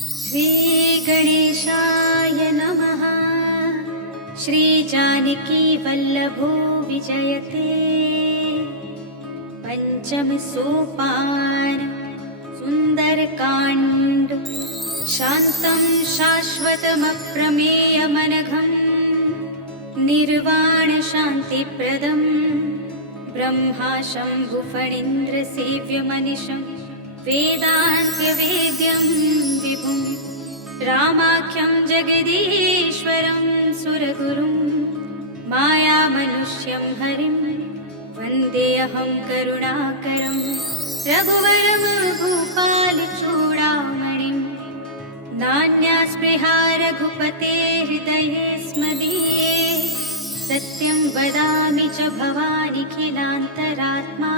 श्रीगणेशाय नमः। श्रीजानकीवल्लभो विजयते। पंचम सोपान सुंदरकांड। शान्तं शाश्वतमप्रमेयमनघं निर्वाण शान्तिप्रदं ब्रह्मा शम्भुफणीन्द्रसेव्यमनिशं वेदान्त्यवेद्यं विभुं रामाख्यं जगदीश्वरं सुरगुरुं मायामनुष्यं हरिं वन्देऽहं करुणाकरं रघुवरं भूपालचूडामणिं। नान्यास्पृहा रघुपते हृदये स्मदीये। सत्यं वदामि च भवानिखिलान्तरात्मा।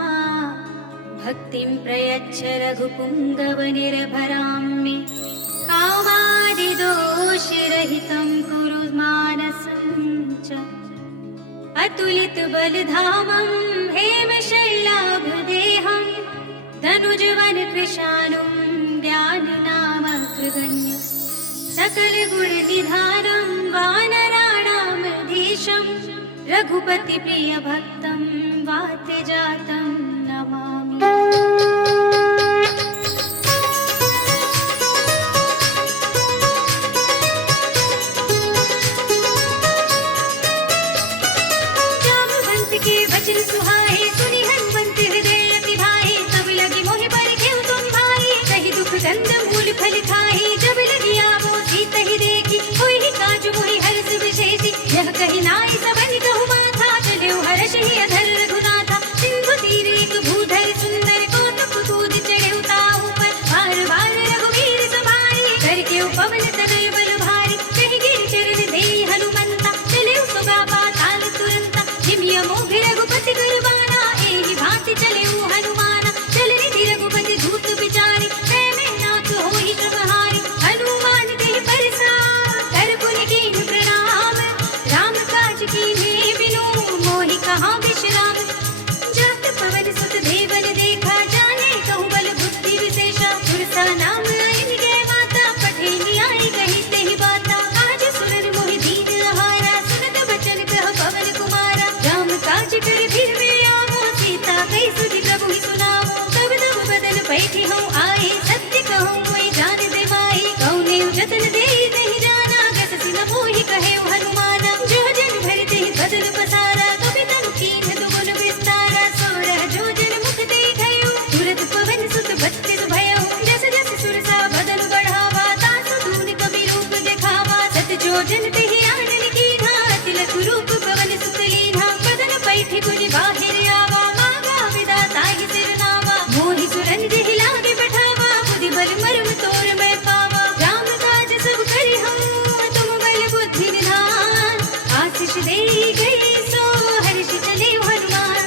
भक्तिं प्रयच्छ रघुपुङ्गवनिर्भरां मे। कामादिदोषरहितं कुरु मानसं च। अतुलितबलधामं हेमशैलाभदेहं धनुजवनकृशानुं ज्ञाननामग्रगण्यं सकलगुणनिधानं वानराणामधीशं रघुपतिप्रियभक्तं वात्यजातं नमामि। जामवंत के वचन सुहाए सुनि हनुमंत हृदय अति भाए। तब लगी मोहि बड़ घेउ तुम भाई कहि दुख गंध मूल फल खाई। जब लगी आवो सीता ही देखी होई काज मोहि हर्ष विशेषी। यह कहि नाई सबन कहु माथा चले हर्ष ही अधर रघुनाथा। सिंधु तीर एक भूधर सुंदर कौतुक कूद चढ़े ताहु पर। बार बार रघुवीर सवारी करके पवन तनय बल भारी। कहि गिर चरण दे हनुमंता चले सुगा पाताल तुरंता। हिमिया मोघ रघुपति कुर्बाना एहि भांति चले हनुमाना। चल निधि रघुपति धूत विचारी मैं नाथ होई श्रमहारी। हनुमान देहि परसा कर पुनि कीन्ह प्रणाम। राम काज कीन्हे बिनु मोहि कहाँ विश्राम। जात पवन सुत देवन देखा जाने कहु बल बुद्धि विशेषा। पुरसा नाम इनके माता पठे न्याय कही तेहि बाता। आज सुरन मोहि दीन आहारा सुनत बचन कह पवन कुमारा। राम काज कर फिर वे आवो सीता कहि सुधि प्रभु ही सुनावो। तब तब बदन पैठी हूँ आए सत्य कहूँ मोहि जान दे माई। कौने जतन दे नहीं जाना गस सिन मोहि कहे हनुमाना। जो जन भर ते बदन पसारा कभी तनु कीन्ह दुगुन विस्तारा। सोरह जो जन मुख देखयो तुरत पवन सुत बत्तिस भयो। जस जस सुरसा बदन बढ़ावा तासु दून कवि रूप देखावा। सत जो जन तेहि आनन कीन्हा तिलक रूप पवन सुत लीन्हा। बदन पैठी पुनि बाहिर आवा मागा विधाता ही सिरनावा। मोहि सुरन जेहि लागे पठावा बुद्धि बल मर्म तोर मैं पावा। राम काज सब करि हम तुम बल बुद्धि निधान। आशीष देहि गई सो हर्ष चले हनुमान।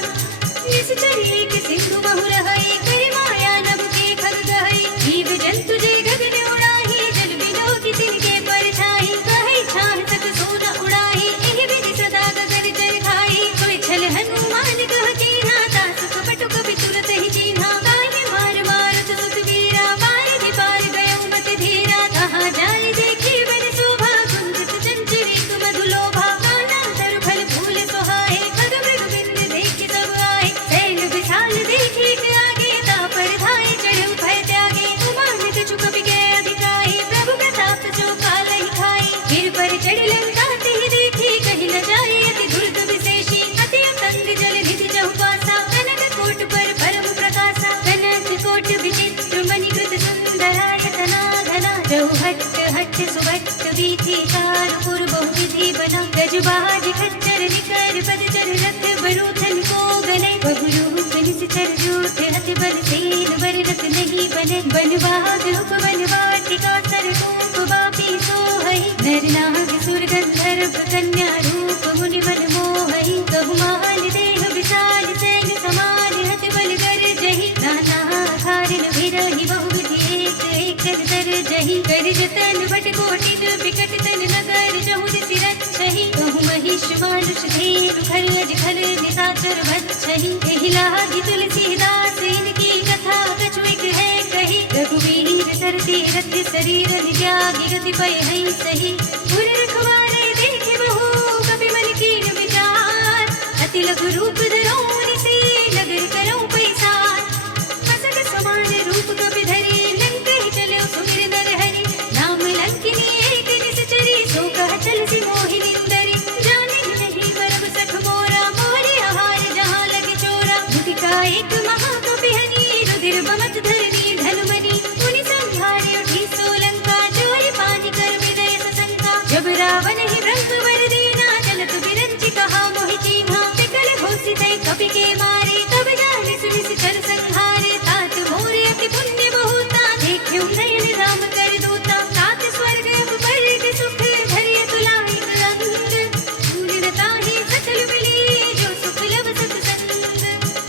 निश्चर एक सिंधु बहु रहई करि माया नभ के खग गहई। जीव जंतु जे गगन उड़ाही जल बिनो की तिनके परछाई। कहई छान तक सोना उड़ाही एहि विधि सदा गगन जल खाई। कोई छल हनुमान कह कीन्हा तासु कपट कपि तुरत ही चीन्हा। गाय मार मारत सुत वीरा बारिधि पार गयो मति धीरा। कहाँ जाय देखी बन शोभा कुंजित चंचरी मधुलोभा। काना तरु फल फूल सोहाए खग मृग बिंद देखि सब आए। सैल विशाल देखी के आगे तापर धाय चढ़ऊ भय त्यागे। उमान कछु कपि के अधिकाई प्रभु प्रताप जो कालहि खाई। गिर पर चढ़ लंका तेहि देखी कहि न जाय अति दुर्ग विशेषी। अति अतंग जल निधि चहुपासा कनक कोट पर परम प्रकाशा। कनक कोट विचित्र मणिकृत सुंदरायतना घना। जहु हट्ट हट्ट सुभट्ट वीथि चारु पुर बहु विधि बना। गजबाज खच्चर निकर पदचर रथ बरूथन को गले। बहुरूप निश्चर जूठ हति बल सेन बरनत नहीं बने। बनवाग उपवन वाटिका सरगोप बापी सोहई। नर नाग सुर गंधर्व कन्या रूप मुनि मन मोहई। कहु मान देह विशाल सैन समान हति बल कर जही। नाना खारन विरहि बहु विधि एक एक कर जही। कर जतन बट कोटि विकट तन नगर जहु दिसि रक्षहि। कहु महिष मानुष धेनु खर अज खल निशाचर भक्षहि। एहि लागी तुलसीदास इनकी कथा कछु एक है कही। रघुवीर सरती रति शरीर त्यागी गति पय है सही गुर रखवारे देखे बहु कपि मन कीन विचार अति लघु रूप धरो निसे नगर करो पैसार मसक समान रूप कपि धरे लंक ही चले सुमिर नर हरि नाम लंकिनी एक निश्चरी सो कह चल सी मोहि निंदरी जाने नहीं बरब सख मोरा मोरे आहार जहाँ लगे चोरा मुदिका एक महाकपि हनी रुधिर बमत धरनी धनुमनी मुनि संहारे उठी सोलंका चोरी पानी कर विदय सशंका जब रावण ही ब्रह्म वर देना जलत बिरंची कहा मोहि चीन्हा विकल घोषित कपि के मारे तब जाने सुनि कर संहारे तात मोरे अति पुण्य बहुता देखे नयन राम कर दूता तात स्वर्ग पर सुख धरिय तुलाई अंग शून्यता ही सकल मिली जो सुख लब सत्संग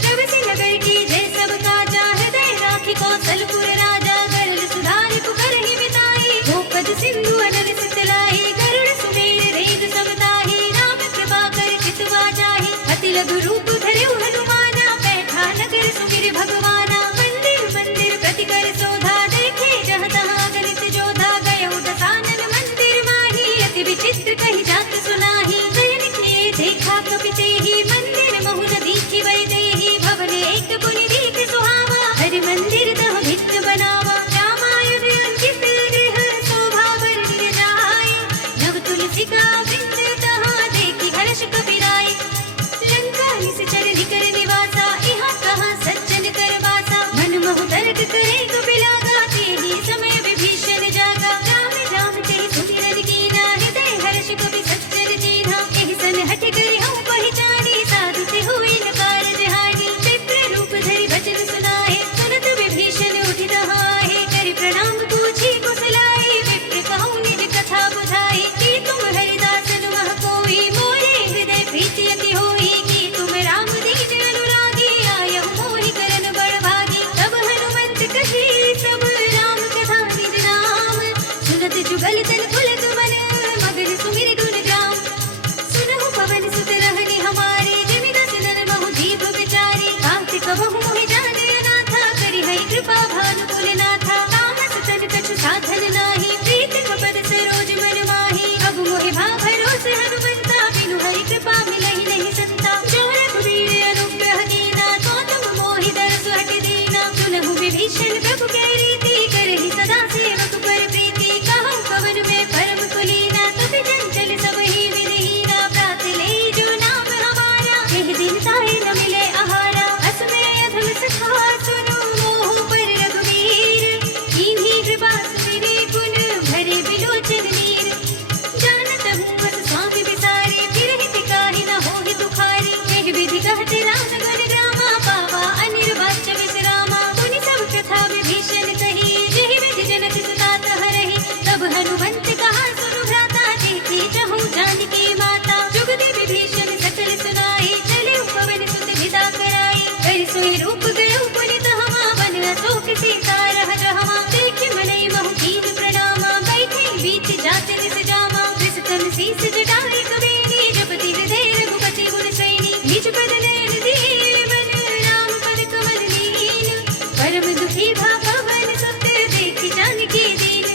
जब से नगर की जय सब काजा हृदय राखी कौशलपुर राजा गरल सुधार पुकर ही बिताई गोपद सिंधु अनल सितलाई गरुड़ सुमेर रेग समताही राम कृपा कर चितवा जाहि अति लघु रूप धरिउ हनुमाना बैठा नगर सुमिर भगवाना मंदिर मंदिर प्रति कर शोधा देखे जहाँ तहाँ गलित जोधा गयो दसानन मंदिर माही अति विचित्र कही जात सुनाही नयन किए देखा कपि तेहि मंदिर महु न दीखि वै देहि भवन एक पुनि दीख सुहावा हरि मंदिर तह भित्त बनावा रामायण अंकित गृह शोभा वर्णिय जाय नव तुलसिका वृंद तहाँ देखि हर्ष कपि राय लंका निश्चर निकर निवासा यहाँ कहाँ सज्जन कर वासा मन महु तर्क करे कपि लागा तेहि समय विभीषण जागा राम राम तेहि सुमिरन कीना हृदय हर्ष कपि सज्जन चीन्हा एहि सन हठ करि हूँ पहिचानी साधु से हुई न कारज हानि विप्र रूप धरि वचन सुनाए सुनत विभीषण उठि तहाए करि प्रणाम पूछी कुशलाए विप्र कहूँ निज कथा बुझाई कि तुम हरिदासन मह कोई मोरे हृदय प्रीति अति होई कि तुम राम दीन अनुरागी आयहु मोहि करन बड़ भागी तब हनुमंत कही सब राम कथा निज नाम सुनत जुगल तन पुलक मन मगन सुमिर गुण ग्राम सुनहु पवन सुत रहनि हमारे जिमि दस नर महु जीव विचारी कार्तिक बहु मोहि जाने अनाथा करि है कृपा भानुकुल नाथा तामस तन कछु साधन नाही प्रीत कपद सरोज मन माही अब मोहि भा भरोसे हनुमंता बिनु हरि कृपा मिलहि नहीं संता जो रघुवीर अनुग्रह कीना तो तुम मोहि दरस हट दीना सुनहु विभीषण प्रभु कै रीति करहि सदा सेवक पर प्रीति कहूँ पवन में परम कुलीना कपि चंचल सब ही विधिहीना प्रात ले जो नाम हमारा एहि दिन ताहि न मिले आहारा अस में अधम सखा सुनो मोह पर रघुवीर कीन्ही कृपा सुमिरि गुण भरे बिलोचन नीर जानत हूँ बस स्वामी बिसारी फिर हित काहि न होहि दुखारी एहि विधि कहते राम गुण ग्रामा पावा अनिर्वाच्य विश्रामा मुनि सब कथा विभीषण कही जेहि विधि जनक सुता हरहि तब हनुमंत कहा सुनु भ्राता देखी चहु जानकी माता जुगति विभीषण सकल सुनाई चले पवन सुत विदा कराई कर सोई रूप गयो पुनि तहमा वन अशोक सीता रह जहमा देखि मनई महु कीन प्रणामा बैठे बीच जात निस जामा कृष्ण शीस जटाई कबीनी जपति हृदय रघुपति गुण सैनी निज पद नयन दिए मन राम पद कमल लीन परम दुखी भा पवन सुत देखि जानकी दीन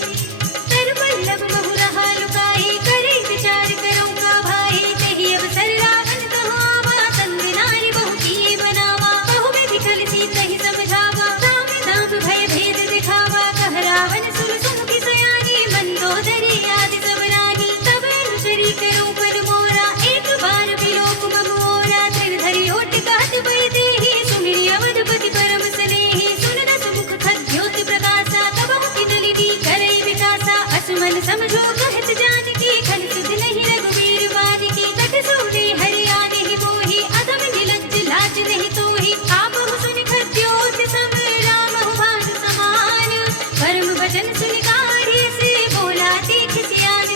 तर पल्लव बहु रहा लुकाई करे विचार करो का भाई तेहि अवसर रावण कहो आवा संग नारी बहु किए बनावा बहु विधि कल सीत ही समझावा राम नाम भय भेद दिखावा कह रावण सुन सुमुखी सयानी मंदोदरी आदि सब रानी तब अनुचरी करो पद मोरा एक बार विलोक ममोरा धर धरि ओट कहत पै देहि सुमिरि अवधपति परम स्नेहि सुन दस मुख खद्योत प्रकाशा तब की नलिनी करई विकासा असमन समझो कहत जानकी खल सुध नहीं रघुवीर वानकी तट सोने हरि आने ही मोहि अधम निलज्ज लाज नहीं तोहि आपहु सुनि खद्योत सब रामहु भानु समान परम वचन सुनि काढ़ी से बोला तीख सियान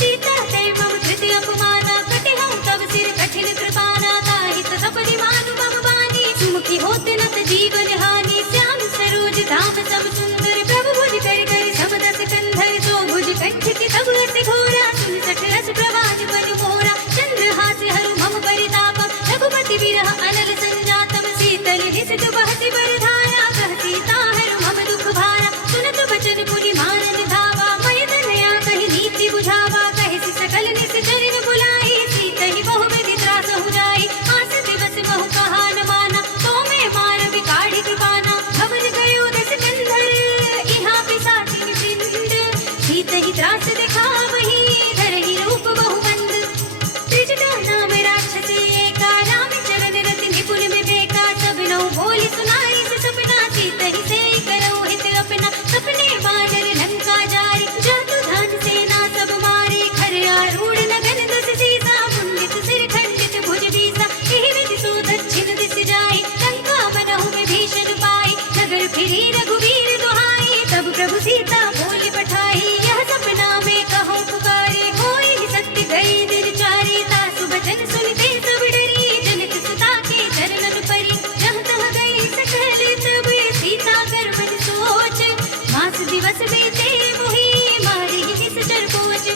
सीता तै मम कृति अपमाना कटे हूँ तब सिर कठिन कृपाना ताहि सपनि मानु मम वाणी सुमुखी होत नत जीवन हानि श्याम सरोज धाम सब सुंदर प्रभु भुज कर कर समदस कंधर सो भुज कंठ की तब रस रास दिखावही धरहि रूप बहुबंद त्रिजटा नाम राक्षसी एका राम चरण रति निपुण विवेका सब नौ बोली सुनाई से सपना सीतहि से करौ हित अपना सपने बानर लंका जारी जातु धान सेना सब मारे खर आरूढ़ नगन दस सीसा मुंडित सिर खंडित भुज बीसा एहि विधि सो दक्षिण दिस जाई लंका बनहु में भीषण पाई नगर फिरी रघुवीर दुहाई तब प्रभु सीता बोली पठाई यह सपना में कहो पुकारे होई सत्य गई दिल चारी तासु बचन सुनते सब डरी जनक सुता के चरणन परी जहाँ तह गई सकल तब सीता गर्भज सोच मास दिवस बीते मोहि मारी निश्चर पोच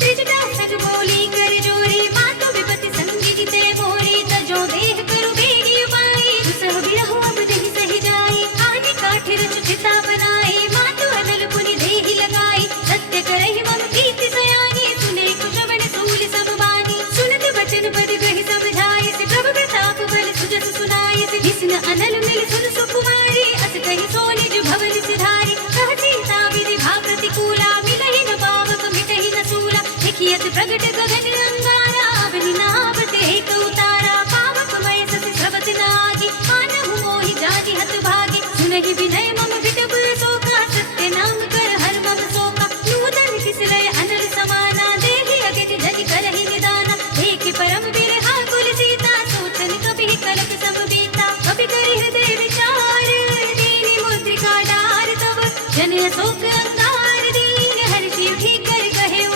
त्रिजटा सग बोली कर जोरी मातु विपति संगी ते मोरी तजो देह करु बेगी उपाई दुसह बिरहु अब देहि सही जाई आने काठि रच चिता बनाई मातु अनल पुनि देहि लगाई सत्य करहि मम कीर्ति सयानी सुने कुशवन सूल सब बानी सुनत बचन पद कहि समझाई से प्रभु प्रताप बल सुजस सुनाई से जिसन अनल मिल सुन सुकुमारी अस कहि सो निज भवन सिधारी कह सीता विधि भा प्रतिकूला मिलहि न पावक मिटहि न सूला देखियत प्रगट गगन अंगारा अवनि नावत एक उतारा पावक मय सस स्रवत नागी मानहु मोहि जानि हत भागी सुनहि विनय मम विटप शोका सत्य नाम कर हर मम शोका नूतन किसलय अनल समाना देहि अगति जनि करहि निदाना देखि परम बिरहा कुल सीता सोचन कपि कनक सम बीता कपि करि हृदय विचार दीनि मुद्रिका डार तब जन शोक अंगार दीन हर्षि उठि कर कहेउ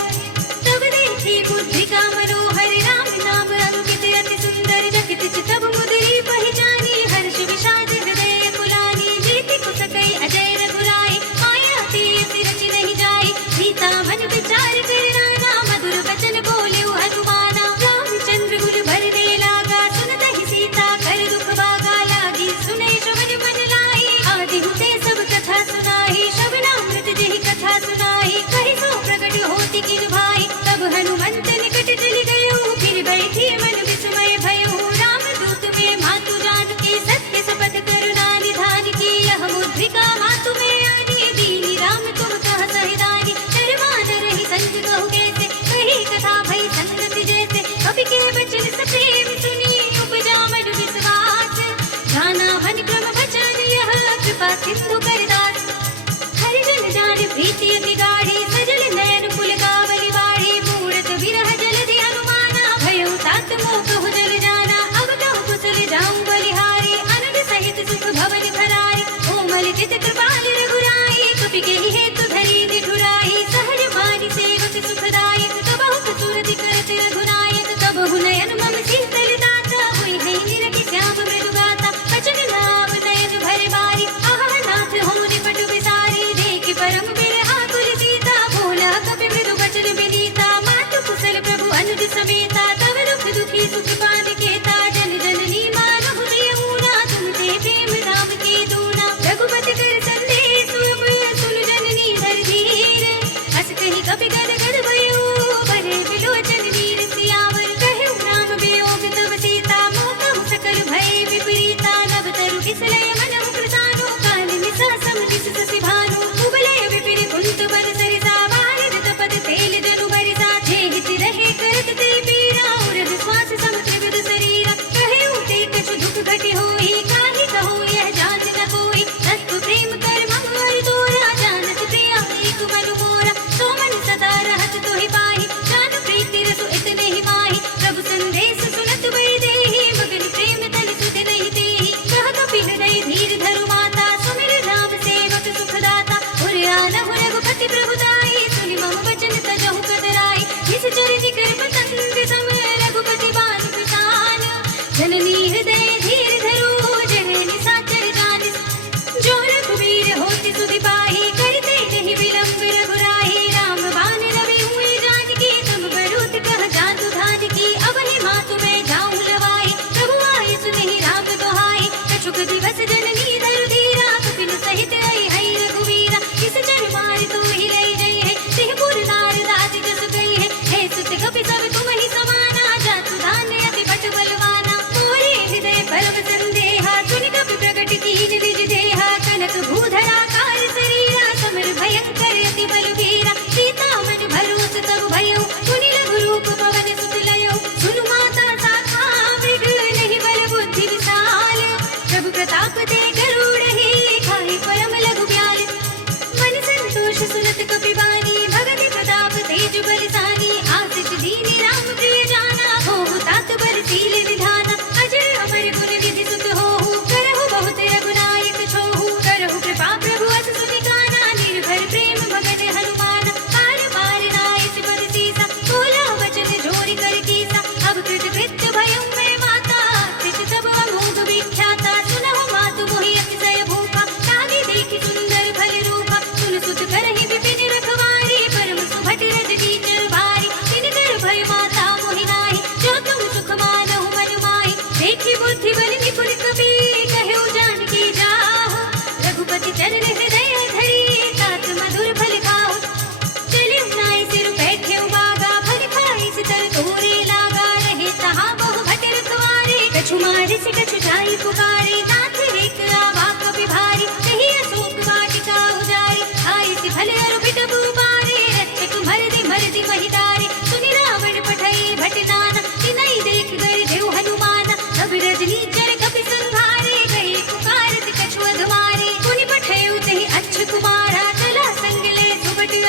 तब देखी बुद्धिका मनोहर राम नाम अंकित अति सुंदर जकित चितब मुदरी पहिचानी हर्ष विषाद हृदय कुलानी जीति कुसकई अजय रघुराई माया तीर रचि नहीं जाई सीता मन विचार कर नाना मधुर वचन बोलेउ हनुमाना रामचंद्र गुल भर दे लागा सुनतहि सीता कर दुख भागा लागी सुनै श्रवण मन लाई आदि हुते सब कथा सुनाई श्रवणामृत जेहि कथा सुनाई कहि सो प्रगट होति किन भाई तब हनुमंत निकट चली गयो फिर बैठी मन विस्मय भयो रामदूत में मातु जानकी सत्य शपथ करुणा निधान की यह मुद्रिका मातु में आनी दीनी राम तुम कह सहिदानी शर्मान रही संग कहु कैसे कही कथा भई संगत जैसे कवि के वचन सप्रेम सुनी उपजा मन विश्वास जाना हन क्रम वचन यह कृपा सिंधु करदास हरिजन जान प्रीति अति गाढ़ी सजल नयन पुल कावली बाढ़ी मूरत विरह जलधि हनुमाना भयो तात मोह कहु जल जाना अब कहु कुशल जाऊं बलिहारी अनंत सहित सुख भवन भरारी कोमल चित कृपाल रघुराई कपि के हेतु धरी निठुराई सहज मानि सेवक सुखदायक कबहु कसूरति करत रघुनायक कबहु नयन मम शीतल दाता हुई है निरखि श्याम मृदु गाता बचन नाम नयन भर बारी आह नाथ हो निपट विसारी देखि परम बिरहा कुल सीता बोला कपि मृदु बचन विनीता मातु कुशल प्रभु अनुज समेता तव दुख दुखी सुख पान केता जन जननी मानहु जियऊना तुम ते प्रेम धाम की दूना रघुपति कर संदेश अब सुन जननी धर धीर अस कहि कपि गद गद भयो बरे बिलोचन वीर सियावर कहु राम वियोग तब सीता मोह सकल भय विपरीता नभ तरु किसलय मनहु कृतानो काल मिसा सम जिस ससि भानु उबलय विपिन कुंत बर सरिसा वारिद तपद तेल जनु बरिसा जे हित रहे करत ते पीरा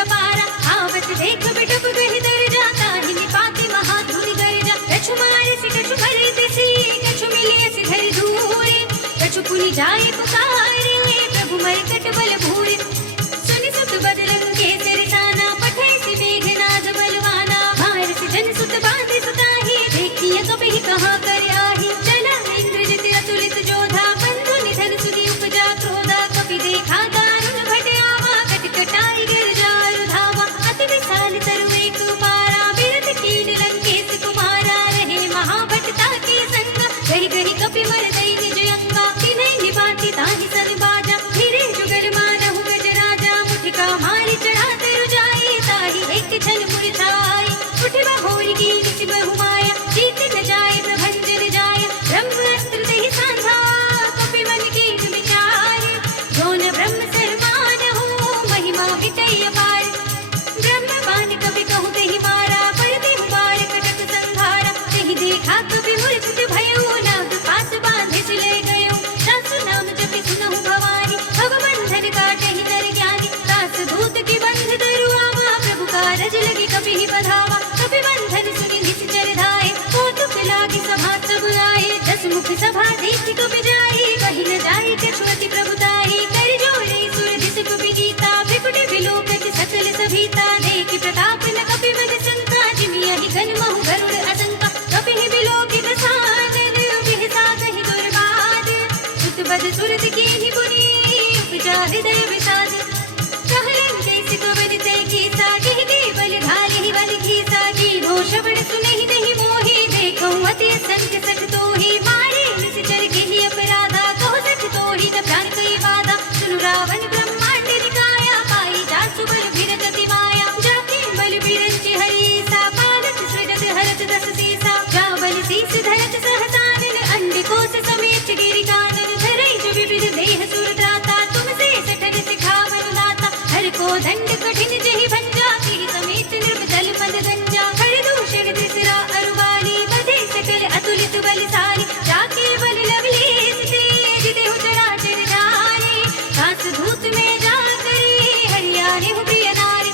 अपारा, आवत देख बिटुक गहि दर जाता ही निपाति महाधुनि गर्जा। कछु मारे से कछु भरे तिसी, कछु मिलिए से धरि धूरे, कछु पुनि जाए पुकारे, प्रभु मरकट बल भूरे। सुनि सुत बदलन के सिरसाना, पठै से मेघनाद बलवाना, मार से जन सुत बांधे सुताही, देखिए कभी कहाँ कर आही। चला इंद्रजित अतुलित जोधा, बंधु निधन सुनि उपजा क्रोधा, कपि देखा दारुण भट आवा, कटकटाई गिरजारु धावा। अति विशाल तरु एक पारा, बिरथ कीन लंकेश कुमारा, रहे महाभटता के संगा, गहि गहि कपि मर गई निज अंगा। तिन्है निपाति ताहि सन बाजा, फिरे जुगल मानहु गजराजा, मुठिका मारि चढ़ा तरु जाई, ताहि एक छन मुरझाई। उठि बहोरी कीन सि बहु माया, जीत न जाय प्रभंजन जाय, ब्रह्म अस्त्र देहि सांझा, कपि मन कीन विचार। जो न ब्रह्म सरमान हो, महिमा मिटै अपार। ब्रह्म बाण कपि कहु तेहि मारा, पर देहु बार कटक संघारा। तेहि देखा कपि मूर्छित भयउ, नाग पास बांधे से ले गयो। सासु नाम जपि सुनहु भवानी, भव बंधन काटहि नर ज्ञानी। दास दूत की बंध धरु आवा, प्रभु कारज लगे कपि ही बधावा। कपि बंधन सुनि निश्चर धाये, कौतुक लागी सभा सब आए। दस मुख सभा देखि कपि जाई, कहि न जाई कछु अति प्रभुताई। कर जोड़े सुर दिस कपि गीता, भृकुटि विलोकत सकल सभीता। देखि प्रताप न कपि बद संका, जिमियहि गन महु गरुड़ असंका। कपि ही विलोकित सानन, बिहसा कहि दुर्बाद। सुत बद सुरत कीन्हि पुनि, उपजा हृदय विषाद। कहलन कैसि कवन तै कीसा, केहि के बल घालिहि बल घीसा। कीन्हो श्रवण सुनहि नहीं मोहि, देखहुँ अति असंख्य सठ तोहि। मारे निश्चर गेहि अपराधा, कहु सठ तोहि न प्राण कई बाधा। सुनु रावण ब्रह्मांड निकाया, पाई जासु बल भिरत अति माया। जाके बल बिरंचि हरीसा, पालत सृजत हरत दस सीसा। जा बल शीस धरत सहसानन, अंडकोश समेत गिरि कानन। धरै जो विविध देह सुर त्राता, तुमसे सठन सिखावन दाता। हर को दंड कठिन जहि भंजा, तिहि समेत नृप जल पद गंजा। हर दूषण त्रिसरा अरुवाली, बधे सकल अतुलित बलशाली। जाके बल लवलेश तेज, देहु चराचर जाने। कास धूत में जा करे, हरियाणे हूँ प्रिय नारी।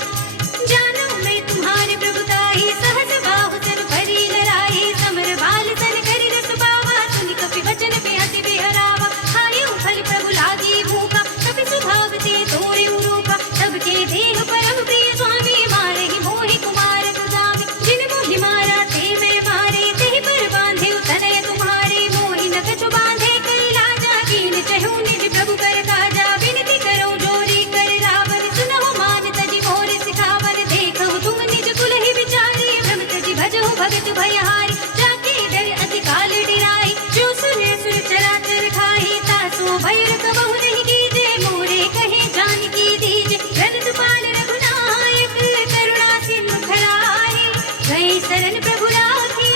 जानो मैं तुम्हारे प्रभुताई, सहस बाहु सन परी लड़ाई। समर बाल सन करि रस पावा, सुनि कपि वचन बेहति बेहरावा। खायो फल प्रभु लागी भूखा, कपि स्वभाव ते तोरे रूपा। सबके देह परम प्रिय स्वामी, मारहि मोहि कुमार सुदामी। जिन मोहि मारा ते मैं मारे, तेहि पर बांधे तनय तुम्हारे। मोहि न कछु बांधे कर लाजा, कीन चहु निज प्रभु कर काजा। विनती करो जोरी कर रावण, सुनहु मान तजि मोर सिखावन। देखहु तुम निज कुल ही विचारे, भ्रम तजि भजहु भगत भयहारी। जाके डर अति काल डिराई, जो सुने सुर चराचर खाई। तासो भय कबहु नहीं कीजे, मोरे कहे जानकी दीजे। रनत पाल रघुनायक, करुणा सिंधु खरारे। गए शरण प्रभु राखे,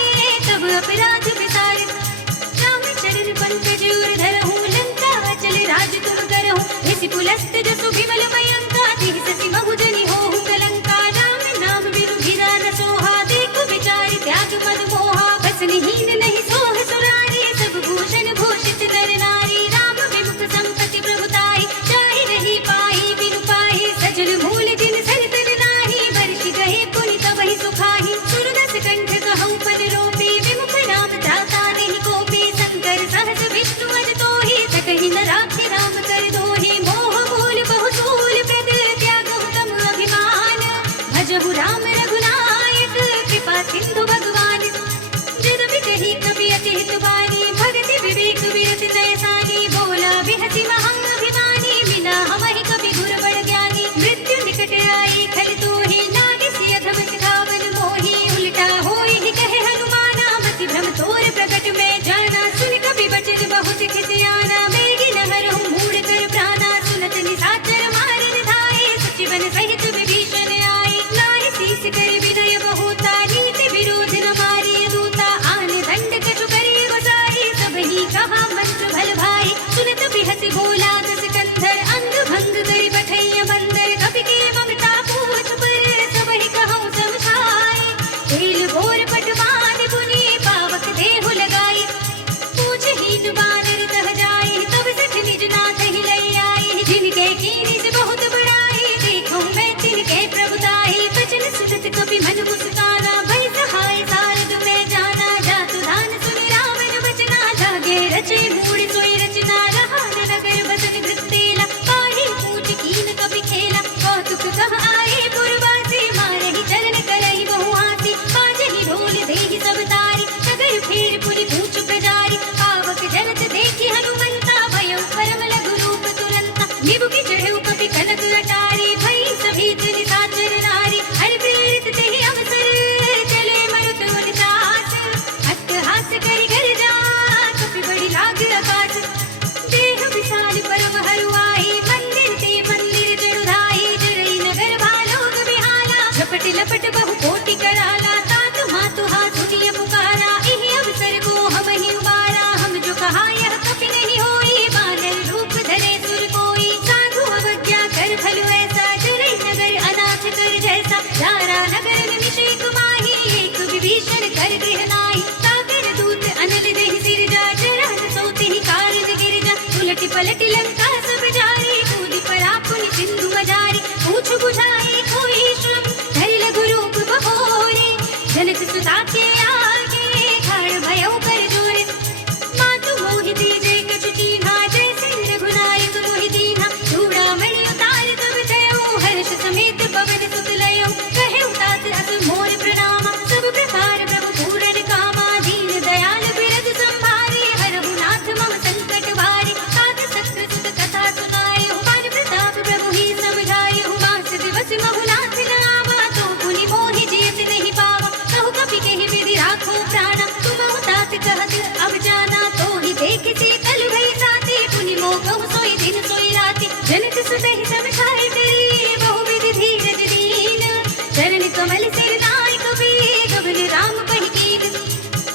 तब अपराध विसारे। राम चरण पंकज उर धरहु, लंका अचल राज तुम करहु। ऋषि पुलस्त जसु विमल मयंका, तिहि ससि महु जनि होहु कलंका। राम नाम बिनु धीरा न सोहा, देखु विचार त्याग मन मोहा। बसनिहीन नहीं सोह सुरारे, सब भूषण भूषित नर नारी। राम विमुख संपत्ति प्रभुताई, जाहि रही पाई बिनु पाई। सजल मूल जिन सन तन नाही, बरषि गए पुनि तबहि सुखाहि। सुरदस कंठ कहउँ पद रोपी, विमुख नाम त्राता नहीं कोपी। शंकर सहस विष्णु अज तोहि, सकहि न राखे राम कर दोहि। मोह मूल बहु सूल प्रद, त्यागहु तम अभिमान। भजहु राम रघुनायक, कृपा सिंधु भगवान। जदपि कही कपि अति हित बानी, भगति विवेक विरत तैसानी। बोला बिहसि महाअभिमानी, बिना हमहि कपि गुर बड़ ज्ञानी। मृत्यु निकट आई खल तोहि, नागिसि अधम सिखावन मोहि। उल्टा होई ही कहे हनुमाना, मति भ्रम तोर प्रकट में जाना। सुन कपि बचन बहुत खिसियाना, बेगी न हरहु मूढ़ कर प्राणा। सुनत निशाचर मारन धाये, सचिवन सहित विभीषण आए। नाहि शीस लपट बहु कोटि कराला, तात मातु हा सुनिय पुकारा, इहि अवसर को हम ही उबारा। हम जो कहा यह कपि नहीं होई, बानर रूप धरे सुर कोई। साधु अवज्ञा कर भलु ऐसा, जरई नगर अनाथ कर जैसा। दारा नगर निमिषे कुमाही, एक विभीषण कर गृह नाहि। सागर दूत अनल देहि सिरजा, जरहत सोते ही कारण गिरजा। उलटि पलटि लंका सब जारी, कूदि परा पुनि सिंधु मजारी। पूछ बुझाए कोई श्रम, धरि लघु रूप बहोरे। जनक सुता के आगे, खाड़ भयो कर जोरे। मातु मोहि दीजे कछु कीन्हा, जैसे रघुनायक मोहि दीन्हा। चूड़ामणि उतार तब जयो, हर्ष समेत पवन सुत लयो। कहे तात अस मोर प्रणामा, सब प्रकार प्रभु पूरन कामा। दीन दयाल बिरद संभारे, हरहु नाथ मम संकट वारे। तात सत्य सुत कथा सुनाए, पार प्रताप प्रभु ही समझाए। मास दिवस महु नाथ नावा, तो पुनि मोहि जियत नहीं पावा। कहु कपि कहि विधि राखो प्राणा, तुमहु तात कहत अब जाना। तो ही देख शीतल भई साथी, पुनि मोह कहु सोई दिन सोई राति। जनक सुतहि सब खाए डरे, बहु विधि धीरज दीन। चरण कमल सिर नाय कपि, गगन राम पहि कीन।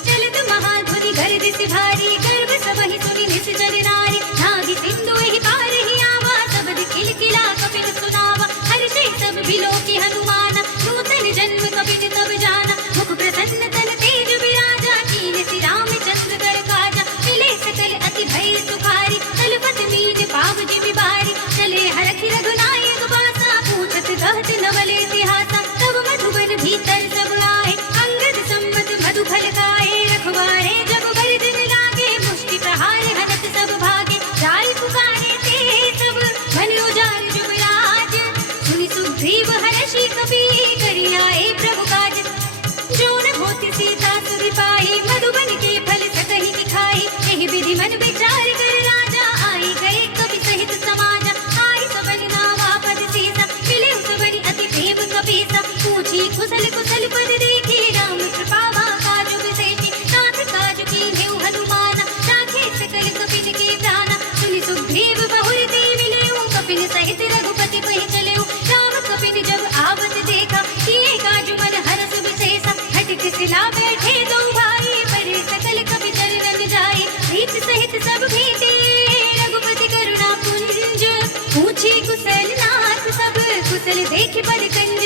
चलत महाधुनि गर्ज से भारी, गर्भ सबहि सुनि निश्चर नारी। नागी सिंधु एहि पार ही आवा, सबद खिलखिला कपिन सुनावा। हर्षे सब बिलोकि हनुमाना, नूतन जन्म कपिन तब जाना। मुख प्रसन्न तन तेज विराजा, कीनसि रामचंद्र कर काजा। मिले सकल अति भय सुखारी, तलपत मीन पाव जिमि बारी। चले हरखि रघुनायक बासा, पूछत कहत नवल इतिहासा। तब मधुबन भीतर सब आए, अंगद सम्मत मधु फल खाए। रखवारे जब बरदन लागे, मुष्टि प्रहार हनत सब भागे। जाय पुकारे ते सब, मन उजाड़ जुबराज। सुनि सुग्रीव हर्षि कपि, करि आए प्रभु काज। जो न होति सीता सुधि पाई, मधुबन के फल सकहि की खाई। एहि विधि मन विचार कर राजा, आई गए कपि सहित समाजा। आई सबन नावा पद सीसा, मिले सबनि अति प्रेम कपीसा। पूछी कुशल कुशल पद देखी, राम कृपा काज विशेषी। नाथ काज कीन्हेउ हनुमाना, राखे सकल कपिन के प्राणा। सुनि सुग्रीव बहुर ते मिलेउ, कपिन सहित रघुपति पहि चलेउ। राम कपिन जब आवत देखा, किए काजु मन हरस विशेषा। हटिक सिला बैठे दो भाई, पढ़े सकल कपि चरणन जाई। प्रीत सहित सब भेटे, रघुपति करुणा पुंज। पूछी कुशल नाथ सब, कुशल देखि बड़ कंज।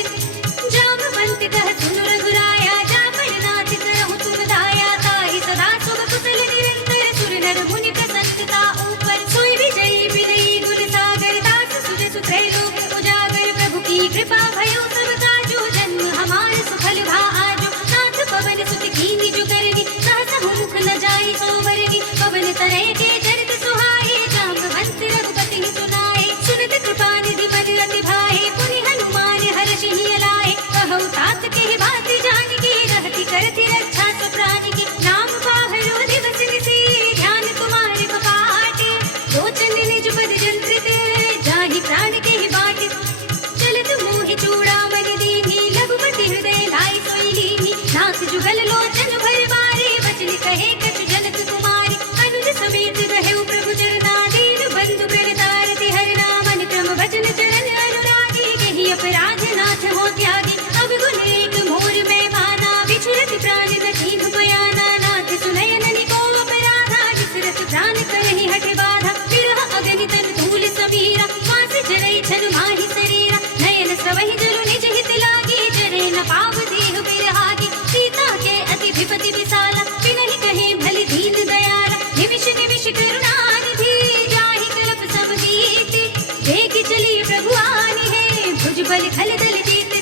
जामवंत कह सुनु रघुराया, जामन नाथ करहु तुम दाया। ताहि सदा शुभ कुशल निरंतर, सुर नर मुनि प्रसन्नता ऊपर। सोई विजयी विनयी गुण सागर, दास सुजसु त्रैलोक उजागर। प्रभु की कृपा भयो सब काजो, जन्म हमार सुफल भा आजो। नाथ पवन सुत कीन्हि जो करनी, सहसहु मुख न जाई सोवरनी। पवन तनय के चरित सुहाए, जामवंत रघुपति सुनाए। सुनत कृपा निधि मन रति भाए, पुनि हनुमान हर्षि लाए। कहु तात के बात जानकी, रहति करति रक्षा सु प्राण की। नाम बाहरो दिवस निसी, ध्यान कुमार कपाटे। लोचन निज पद जंत्रित, जाहि प्राण के बाटे। चलत मोहि चूड़ामणि दीन्ही, लघुपति हृदय लाई सोई लीन्ही। नाथ जुगल लोचन भर बारे, बचन कहे कछु जनक कुमारी। अनुज समेत रहेउ प्रभु चरना, दीन बंधु प्रणतारति हरना। मन क्रम भजन चरण अनुरागी, केहि अपराध नाथ हो त्यागी। अब गुण एक मोर मैं माना, बिछुरत प्राण न कीन्हु बयाना। नाथ सुनय ननि को अपराधा, बिसरत प्राण करहि हठ बाधा। विरह अगनि तन धूल सबीरा, मास जरई छन माहि शरीरा। नयन स्रवहि जरु निज हित लागी, जरे न पाव देह बिरहागी। सीता के अति विपति विसाला, बिनहि कहे भलि दीन दयाला। निमिष निमिष करुणा निधि, जाहि कल्प सब नीति। देखि चली प्रभु आनि है, भुजबल खल दल जीत।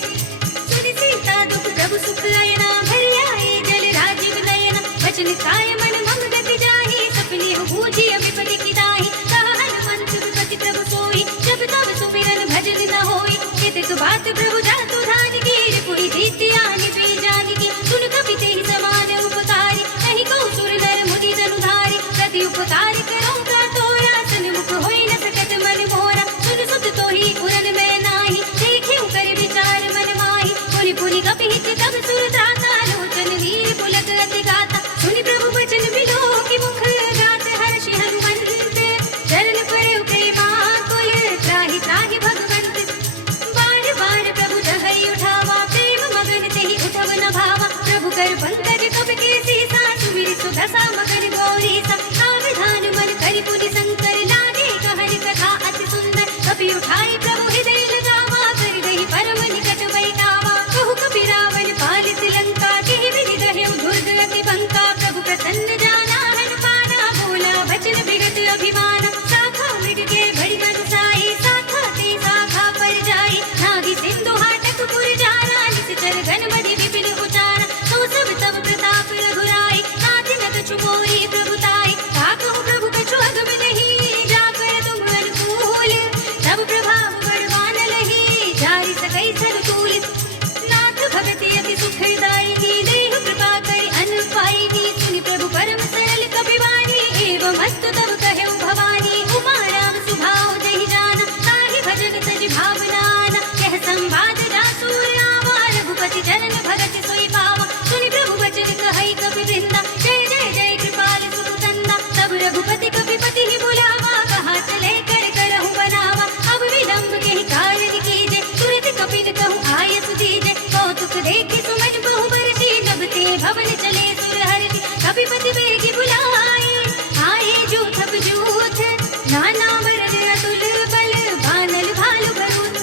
सुनि सीता दुख प्रभु सुख लयना, भरि आए जल राजीव नयना। वचन काय मन मम गति जाहि, सपने हो बूझी विपति की दाहि। कहा हनुमंत विपति प्रभु सोई, जब तब सुमिरन भजन न होई। केतक बात प्रभु जातु धान की, रिपुहि जीति आनि पे जानकी। सुन कपि तेहि समान उपकारी, नहीं कहु सुर नर मुनि जनुधारी। प्रति उपकार करो का तोरा, सन्मुख होई न सकत मन मोरा। सुन सुत तोहि उरन मैं नाही, देखेउ कर विचार मन माही। पुनि पुनि कपि हित तब सुर त्राता, लोचन वीर पुलक अति गाता। सुनि प्रभु बचन बिलोकि मुख, गात हर्षि हनुमंत। चरण परेउ प्रेमा कुल, त्राहि त्राहि भगवंत। बार बार प्रभु जहई उठावा, प्रेम कर पंकज कब के सीसा सुमिर सुदशा मकर गौरी सा सावधान मन करि पुनि शंकर लागे कहन कथा अति सुंदर कपि उठाई प्रभु हृदय लगावा कर गई परम निकट बैठावा कहु कपि रावण पालित लंका के विधि गहेउ दुर्ग अति बंका प्रभु प्रसन्न जाना हन पाना बोला वचन विगत अभिमान शाखा मृग के बड़ी अनुसाई शाखा ते शाखा पर जाई नागी सिंधु हाटक पुर जाना निश्चर घन मधि विपिन उचारा तो सब तब प्रताप रघुराई नाथ न कछु मोहि प्रभुताई ताकहु प्रभु कछु अगम नहीं जाकर तुम अनुकूल तब प्रभाव बड़वान लही जारि सकई सरतूल नाथ भगति अति सुखदायिनी देह कृपा करि अन्न पाइनी सुनि प्रभु परम सरल कपिवानी एवं अस्तु तब कहेउ भवानी उमा राम सुभाव जहि जाना ताहि भजन तज भावनाना कह संवाद जासुर आवा रघुपति चरण भगत सोई पावा सुनि प्रभु वचन कहई कपि वृंदा जय जय जय कृपाल सुखकंदा तब रघुपति कपिपति ही बुलावा कहा चले कर करहु बनावा अब विलंब के कारण कीजे तुरत कपिन कहूँ आय सुदीजे कौतुक देखि सुमन बहु बरसी जब ते भवन चले सुर हर्षि कपिपति बेगी बुलाए आए जूथ जूथ नाना वरद अतुल बल बानल भालु भरूत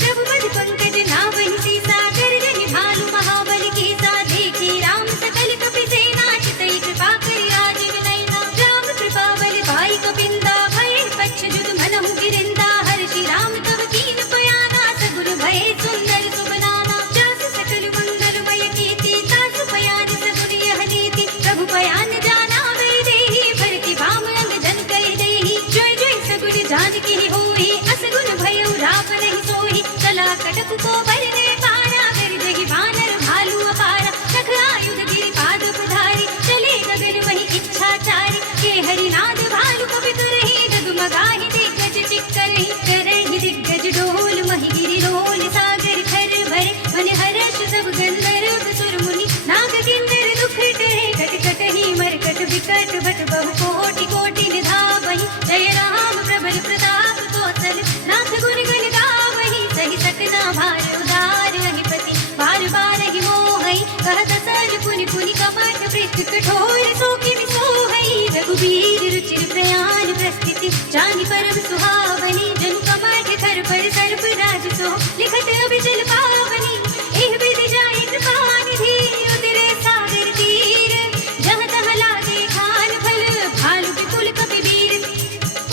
प्रभु पद पंकज नावहि सीसा गर्जनि भालु महाबल कीसा देखे राम सकल कपि सेना चितई कृपा करि राजीव नयना राम कृपा बल पाई कपिंदा भय पच्छ जुद मनहु गिरिंदा हर्षि राम तब कीन पयाना सगुन भय सुंदर सुबनाना जास सकल मंगलमय कीर्ति तासु पयान सगुन यह नीति प्रभु पयान जाना वे देहि भर की बाम अंग जन कह देहि जय जय सगुन जानकी होई असगुन भयउ राम नहीं सोई चला कटक को बरने पारा कर जहि बानर भालू अपारा सख आयुध गिरि पाद पधारी चले गगन वही इच्छाचारी के हरिनाद भालु कपि करहि डगमगाहि दिग्गज चिक्करहि करहि दिग्गज डोल महि गिरि रोल सागर खर भरे मन हर्ष सब गंधर्व सुर मुनि नाग किन्नर दुख टरे कट कटहि मरकट विकट भट बहु कोटि कोटि निधावहि जय राम प्रबल प्रताप कौशल नाथ गुण गण गावहि सहि सकना भार उदार अधिपति बार बार ही मोहई कहत सर पुनि पुनि कपट पृष्ठ कठोर सो किमि सोहई रघुबीर रुचिर प्रयाण प्रस्थिति जानि परम सुहावनी जनु कमठ खर पर सर्प राज सो लिखत अभिजल पावनी एह विधि जाय कृपा निधि उतरे सागर तीर जहाँ तहाँ लागे खान फल भालु विपुल कपि वीर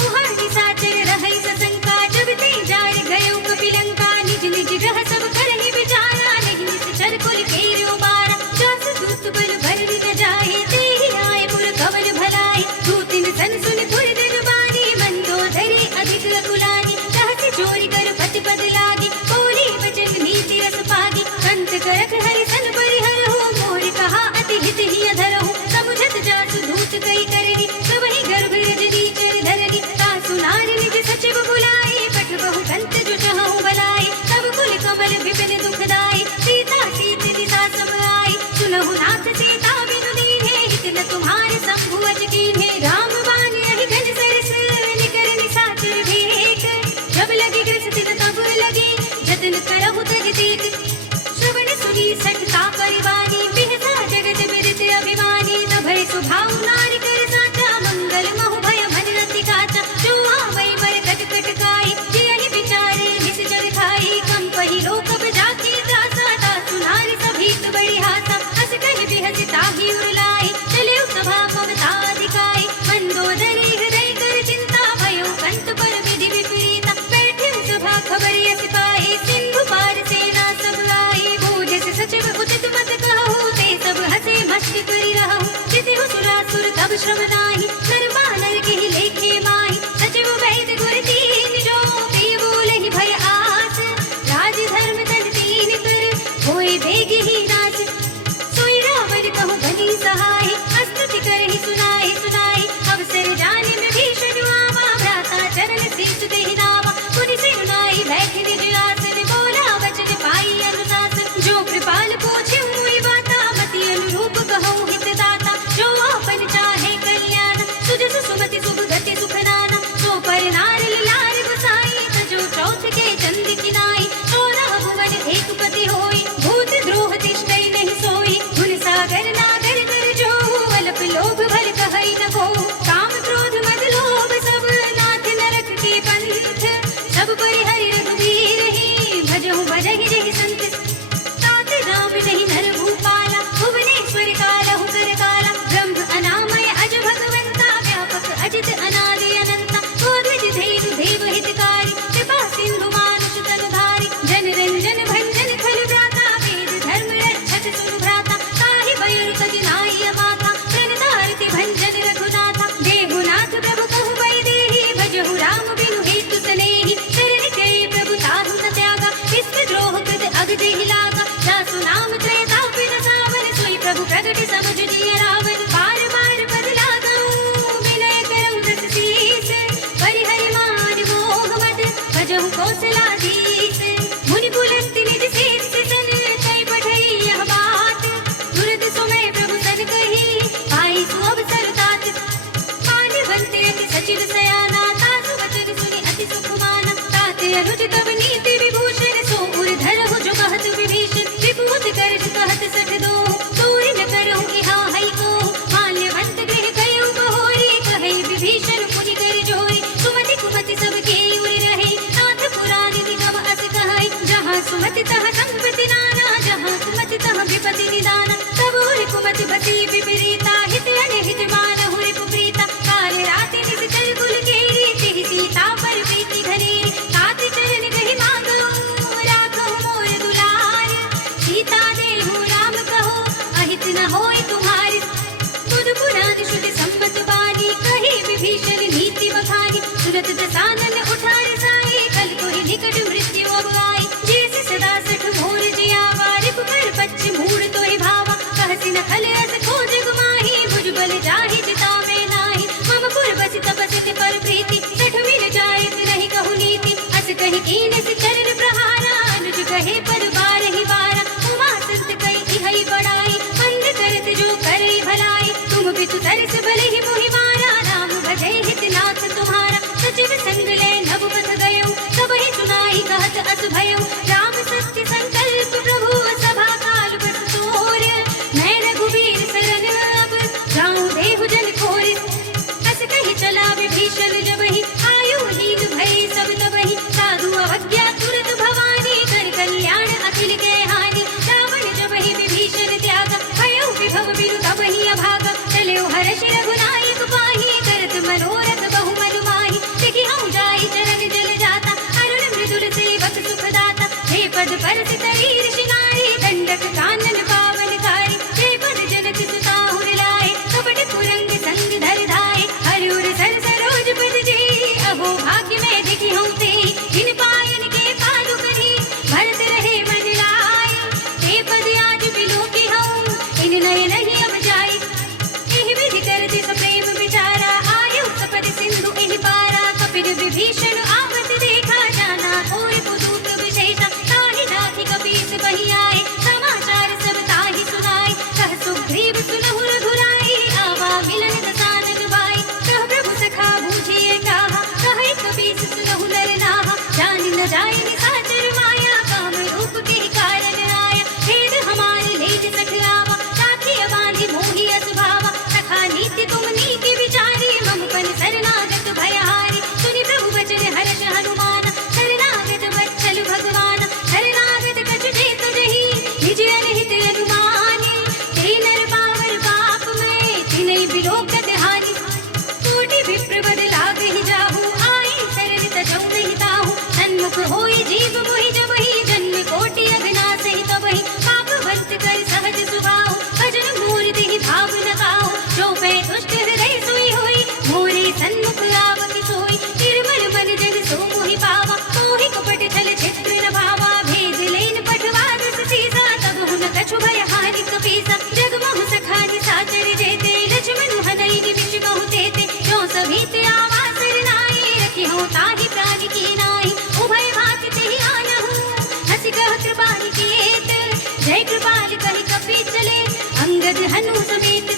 उहाँ निशाचर रहै सशंका जब ते जाय गयो कपि लंका निज निज ग्रह सब करहि विचारा नहीं निश्चर कुल घेरो बारा जास दूत बल भर न जाए ते ही आए पुर कवल भलाए दूतिन सन सुन पुर जन बानी मंदोदरी अधिक अकुलानी रहस्य चोरी कर पति पद लागी बोली वचन नीति रस पागी कंत करक हरि सन परिहर हो मोर कहा अति हित ही अधर हो समुझत जासु दूत कई करनी सबहि गर्भ रजनी चर धरनी तासु नारी निज सचिव बुलाए पठ बहु कंत जो चहु बलाए तब कुल कमल विपिन दुखदाई सीता सीत दिशा सब आई सुनहु नाथ सीता बिनु दीन्हे हित न तुम्हारे शंभु अज कीन्हे राम बाण यही घन सरस निकर निशाचर भेक जब लगी ग्रसित तब लगी जतन करहु तज तीक श्रवण सुनी सठता परिवानी बिहसा जगत विदित अभिमानी न भय सुभाव नारी कर साचा मंगल महु भय मन अति काचा जो आवै बर कट कट काई यही विचारे निस जग खाई कम पहि लोक जाकी त्रासा तासु नारी सभीत बड़ी हासा हस कहि बिहस ताहि उरलाई चले सभा ममता अधिकाई मंदोदरी हृदय कर चिंता भयो कंत पर विधि विपरीता बैठे सभा खबर यस पाई सिंधु पार सेना सब आई बूझ सचिव उचित मत कहु ते सब हंसे मस्ती करी रहु जिति सुरासुर तब श्रम नाही नर बानर के लेखे माही सचिव वैद गुर तीन जो प्रिय बोलहि भय आस राज धर्म तन तीन कर होए बेग ही नाश सोई रावण कहु बनी सहाय स्तुति करहि सुनाए सुनाए अवसर जाने में भीषण आवा भ्राता चरण शीश देहि नावा पुनि सिरुनाई बैठि निज आसन बोला वचन पाई अनुशासन जो कृपाल पूछे हुई बाता मति अनुरूप कहूँ हित दाता जो आपन चाहे कल्याण पग देहि लागा, जासु नाम त्रयताप न सावन, सोई प्रभु प्रगट समझ जिय रावण। बार बार पद लागऊं विनय करऊं दस शीस, परिहरि मान मोह मद भजहु कौशलाधीश। मुनि पुलस्त्य निज शीर्ष सन, तै पठई यह बात, तुरत सुमय प्रभु सन कही, पाई सु अवसर तात। मानवंत अति सचिव सयाना, तासु वचन सुनि अति सुख माना। ताते अनुज तब नीति विभूषण, सो उर धरहु जो कहत विभीषण। विभूत करज कहत सठ दो, दूरि न करहु इहा हई को। माल्यवंत गृह कयउ बहोरी, कहई विभीषण मुनि कर जोरी। सुमति कुमति सब केई उर रहे, नाथ पुराण निगम अस कहई। जहाँ सुमति तहाँ संपत्ति नाना, जहाँ कुमति तहाँ विपत्ति निदाना। तब उर कुमति बसी विपरीता, हित अनहित मानहु रिपुप्रीता। काल राति निशिचर कुल केरी, तिहि सीता पर प्रीति घनेरी। तात चरण कहि मांगऊं, राखहु मोर दुलार। सीता देहु राम कहो, अहित न होय तुम्हारी। बुध पुराण शुद्ध सम्मत बानी, कही विभीषण नीति बखानी। तुरत दसानन उठार साई, कल कोहि निकट मृत्यु अब आई। जैसे सदा सठ मोर जियावा, रिपु कर पच्छ मूढ़ तोहि भावा। कहसि न खल अस खोज गुमाही, भुज बल जाहि चिता में नाही। मम पुर बसि तपस्ति पर प्रीति, सठ मिल जायत नहीं कहु नीति। अस कहि कीन सि चरण प्रहारा, अनुज कहे पद बारहि बारा। उमा संत कहि इहै बड़ाई, मंद करत जो करई भलाई। तुम बितु तरस भलहि मोहि मारा, राम भजै हित नाथ तुम्हारा। सचिव संग ले नभ पथ गयो, सबहि सुनाई कहत अस भयो। राम सत्य संकल्प प्रभु, सभा काल बस तोर। मैं रघुवीर सरन अब, जाऊं देहु जन खोर। अस कहि चला विभीषण जबहि, आयु हीन भय सब तबहि। साधु अवज्ञा तुरत भवानी, कर कल्याण अखिल के हानि। रावण जबहि विभीषण त्यागा, भयो विभव बिनु तबहि अभागा। चल्यो हर्षि रघुनायक पाहि, करत मनोरथ बहु मनु माहि। देखि हऊँ जाई चरण जल जाता, अरुण मृदुल सेवक सुख दाता। हे पद परस तरी ऋषि नारी, दंडक कानन पावनकारी। हे पद जनत सुताहुर लाए, कपट कुरंग संग धर धाए। हरिउर सर सरोज पद जेई, अहो भाग्य में देखि हऊँ तेई। इन पायन के पादुकरी, भरत रहे मन लाए। हे पद आज बिलोकी हऊँ, इन नय नहीं अब जाई। एहि विधि करति सप्रेम विचारा, आयु सपद सिंधु एहि पारा। कपिल विभीषण आवत देखा, जाना और पुदूत विशेषा। ताहि नाथि कपीस बहि आए, समाचार सब ताहि सुनाए। कह सुग्रीव सुनहु रघुराई, आवा मिलन दसानन बाई। कह प्रभु सखा बूझिए काहा, कहै कपीस सुनहु नर नाहा। जान न जाय निशाचर माया, काम रूप के कारण आया। भेद हमारे लेज सठ आवा, राखिय बांधि मोहि अस भावा। सखा नीति तुम नीति विचारी, मम पन शरणागत भयहारी। सुनि प्रभु वचन हर्ष हनुमाना, शरणागत वत्सल भगवाना। शरणागत कछु जेत जहि, निज अनहित अनुमानी। ते नर पावर पाप में, तिनै बिलोकत हानि। कोटि विप्र बद लागहि जाहु, आई शरण तजौ नहीं ताहु। सन्मुख होई जीव मोहि जबहि, जन्म कोटि अघनासहि तबहि। पापवंत कर सहज सुभाव, भजन मोर देहि भाव न काहु। जो पै दुष्ट हृदय सोई होई, मोरे सन्मुख आवति सोई। निर्मल मन जन सो मोहि पावा, मोहि कपट छल छिद्र न भावा। भेद लेन पठवा दस सीसा, तब हुन कछु भय हानि कपीसा। जग महु सखा निशाचर जेते, लक्ष्मण हनई निमिष बहु तेते। जो सभीत आवा सरनाई, रखि हूँ ताहि प्राण की नाई। उभय भाति तेहि आनहु, हसि कह कृपाल किएत। जय कृपाल कहि कपि चले, अंगद हनु समेत।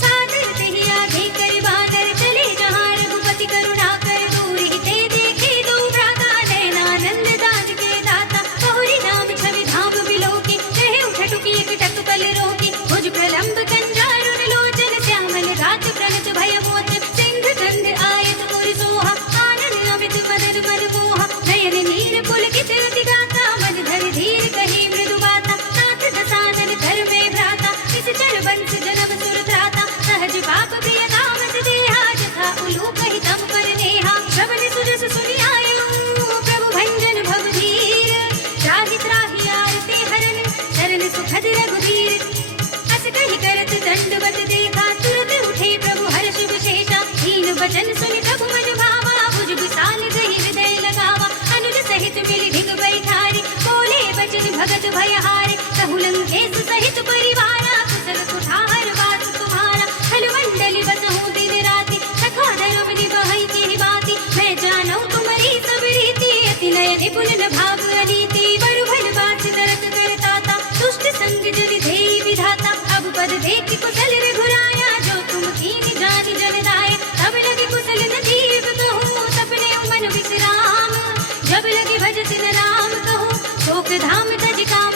सादर तेहि आगे कर बादर, चले जहाँ रघुपति करुणा कर। दूरि ते देखे दो भ्राता, नयनानंद दान के दाता। बहुरी नाम छवि धाम बिलोकी, कहे उठटुकी एकटक कल रोकी। भुज प्रलंब कंजारुण लोचन, श्यामल गात प्रणत भय मोचन। सिंध गंध आयत उर सोहा, आनन अमित मदन मन मोहा। नयन नीर पुलकित अति गाता, मन धर धीर कही मृदु बाता। नाथ दसानन धर्मे भ्राता, निश्चर बंस भगत भय हारे, कहु लंकेश सहित परिवारा, कुशल कुठार वास तुम्हारा। खल मंडली बसहु दिन राति, सखा धर्म निभाई की बाती। मैं जानू तुम्हारी सब रीति, अति नय निपुण न भाव अनीति। बरु भल बात दरत करताता, दुष्ट संग जल धेई विधाता। अब पद देख कुशल रघुराया, जो तुम कीन जानि जन दाय। तब लगे कुशल न जीव कहूँ, सपने मन विश्राम। जब लगे भजत न नाम कहूँ, शोक धाम तज काम।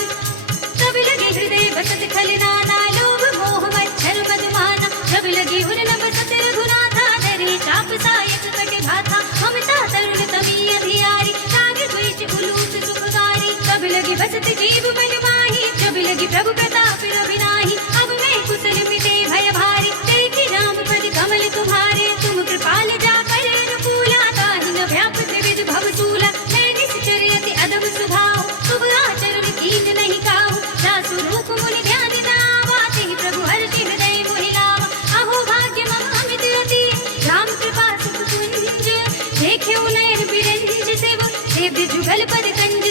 तब लगे हृदय बसत खल नाना, लोभ मोह मच्छर मधुमाना। जब लगे उर न बसत रघुनाथा, धरे चाप सायक कटे भाथा। ममता तरुण तमी अधियारी, राग द्वेष उलूट सुखकारी। तब लगे बसत जीव मन माही, जब लगे प्रभु प्रताप रविनाही। अब मैं कुशल मिटे भय भारी, देखी राम पद कमल तुम्हारे। तुम कृपाल जाकर अनुकूला, ताहि न व्यापत विध भवसूला। मैं निश्चर अति अदब स्वभाव, शुभ आचरण कीन नहीं काहू। जासु रूप मुनि ध्यान न आवा, तेहि प्रभु हर्षि हृदय मोहि लावा। अहो भाग्य मम अमित अति, राम कृपा सुख कुंज। देख्यउ नयन बिरंज शिव, सेव्य जुगल पद कंज।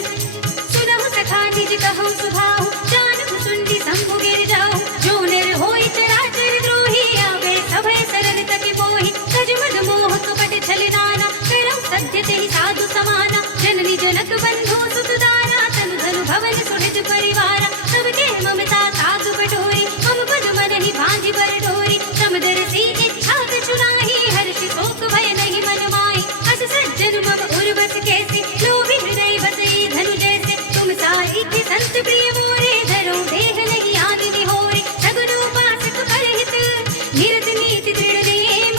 सुनहु सखा निज कहु सुभाहु, जानहु सुनहि शंभु गिर जाहु। जो नर होई चराचर द्रोही, आवे सभय सरल तके मोहि। तज मद मोह कपट छल नाना, करौ सत्य तेहि साधु समाना। जननी जनक बंधु सुत दारा, तनु धनु भवन सुहृद परिवारा। सबके ममता ताग बटोरी, मम पद मनहि बांधि बर डोरी। समदर सी इच्छा कछु नाहि, हर्षि शोक भय नहीं मन माहि। अस सज्जन मम उर्वस कैसे, लोभी हृदय बसई धनु जैसे। तुम साहित्य संत प्रिय मोरे, धरो देह नहीं आनि निहोरे। सगुन उपासक परहित, निरत नीति दृढ़ नेम।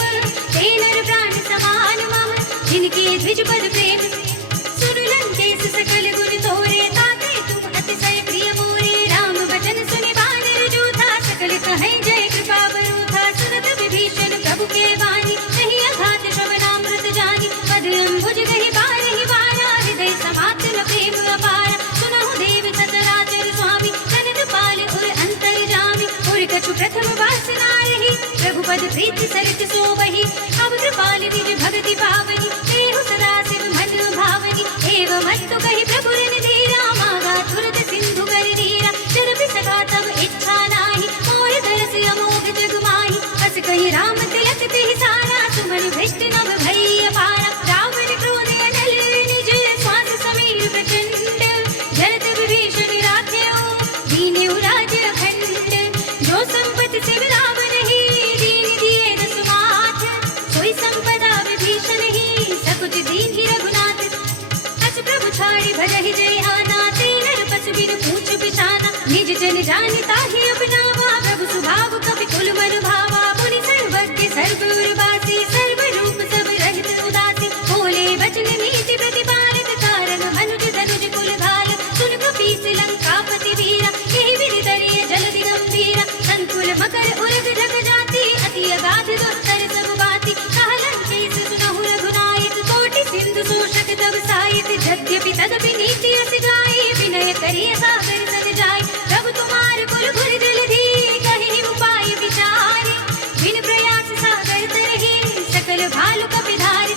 ते नर प्राण समान मम, जिनके द्विज पद प्रेम। सुन लंकेश सकल गुण तोरे, ताते तुम अतिशय प्रिय मोरे। राम वचन सुनि वानर जोधा, सकल कहें जय कृपा बरूथा। सुनत विभीषण प्रभु के वाणी, कहीं अघात श्रवणामृत जानी। पद अंबुज गहि बारहि बारा, हृदय समात न प्रेम अपारा। सुनहु देव सचराचर स्वामी, कनन पाल उर अंतर जामी। उर कछु प्रथम वासना रही, प्रभु पद प्रीति सरित सोवहि। अब कृपाल निज भगति पावनी, देहु सदा शिव मन भावनी। एवं अस्तु कहि प्रभु रन धीरा, मागा तुरत सिंधु कर धीरा। चरपि सका तब इच्छा नाही, मोर दरस अमोघ जग माही। बस कहि राम तिलक तिहि सारा, सुमन भ्रष्ट नभ भई अपारा। रावण क्रोध अनल निज, श्वास समीर प्रचंड। जरत विभीषण राख्यो, दीन्यु राज अखंड। जो संपत्ति शिव रावण ही, दीन दिए दस माथ। सोई संपदा विभीषण ही, सकुच दीन्हि रघुनाथ। अस प्रभु छाड़ि भजहि जय आना, ते नर पशु बिनु पूछ बिछाना। निज जन जानि ताहि अपनावा, प्रभु सुभाव कपि कुल मन भावा। मुनि सर्वज्ञ सर्व उर्वासी, सर्व रूप सब रहित उदासी। बोले वचन नीति प्रतिपालित, कारण मनुज धनुज कुल घाल। सुन कपीस लंकापति वीरा, यही विधि तरिय जलधि गंभीरा। संकुल मकर उरग जग जाति, अति अगाध दुस्तर सब बाती। कहा लंकेश सुनहु रघुनायक, कोटि सिंधु शोषक तब सायक। यद्यपि तदपि नीति अस गाई, विनय करिय सागर सद जाय। प्रभु तुम्हार कुल गुर जलधि, कहि उपाय विचारे। बिन प्रयास सागर तरहि, सकल भालु कपिधारि।